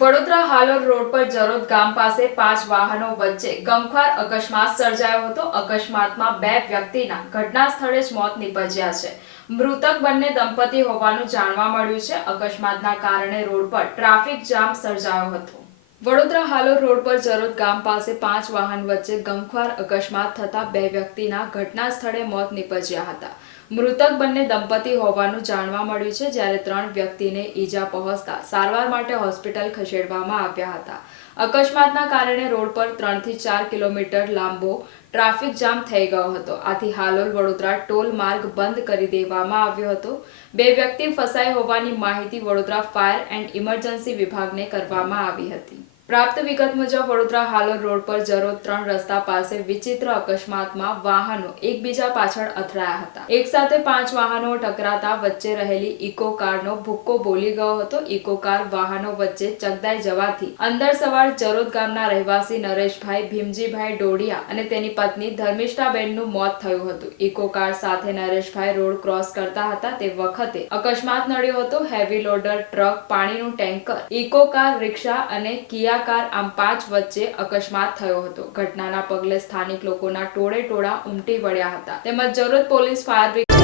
હાલોર road પર જરોદ ગામ પાસે પાંચ વાહનો વચ્ચે ગમખ્વાર અકસ્માત સર્જાયો હતો. અકસ્માતમાં બે વ્યક્તિના ઘટના સ્થળે જ મોત નીપજ્યા છે. મૃતક બંને દંપતી હોવાનું જાણવા મળ્યું છે. અકસ્માતના કારણે રોડ પર ટ્રાફિક જામ સર્જાયો હતો. વડોદરા હાલોર રોડ પર જરોદ ગામ પાસે પાંચ વાહન વચ્ચે ગમખ્વાર અકસ્માત થતા બે વ્યક્તિના ઘટના સ્થળે મોત નીપજ્યા હતા. મૃતક બંને દંપતી હોવાનું જાણવા મળ્યું છે, જ્યારે ત્રણ વ્યક્તિને ઈજા પહોંચતા સારવાર માટે હોસ્પિટલ ખસેડવામાં આવ્યા હતા. અકસ્માતના કારણે રોડ પર ત્રણથી ચાર કિલોમીટર લાંબો ટ્રાફિક જામ થઈ ગયો હતો. આથી હાલોલ વડોદરા ટોલ માર્ગ બંધ કરી દેવામાં આવ્યો હતો. બે વ્યક્તિ ફસાઈ હોવાની માહિતી વડોદરા ફાયર એન્ડ ઇમરજન્સી વિભાગને કરવામાં આવી હતી. પ્રાપ્ત વિગત મુજબ, વડોદરા હાલોલ રોડ પર જરોદ ત્રણ રસ્તા પાસે વિચિત્ર અકસ્માતમાં વાહનો એકબીજા પાછળ અથડાયા હતા. એક સાથે પાંચ વાહનો ટકરાતા વચ્ચે રહેલી ઇકો કારનો ભૂક્કો બોલી ગયો હતો. ઇકો કાર વાહનો વચ્ચે ચગદાઈ જવાથી અંદર સવાર જરોદ ગામના રહેવાસી નરેશભાઈ, ભીમજીભાઈ ડોડિયા અને તેની પત્ની ધર્મિષ્ઠાબેનનું મોત થયું હતું. ઇકો કાર સાથે નરેશભાઈ રોડ ક્રોસ કરતા હતા. તે વખતે અકસ્માત નડ્યો હતો. હેવી લોડર, ટ્રક, પાણીનું ટેન્કર, ઇકો કાર, રિક્ષા અને કિયા કાર આમ પાંચ વચ્ચે અકસ્માત થયો હતો. ઘટનાના પગલે સ્થાનિક લોકોના ટોળે ટોળા ઉમટી પડ્યા હતા. તેમજ જરોદ પોલીસ ફાયર બ્રિગેડ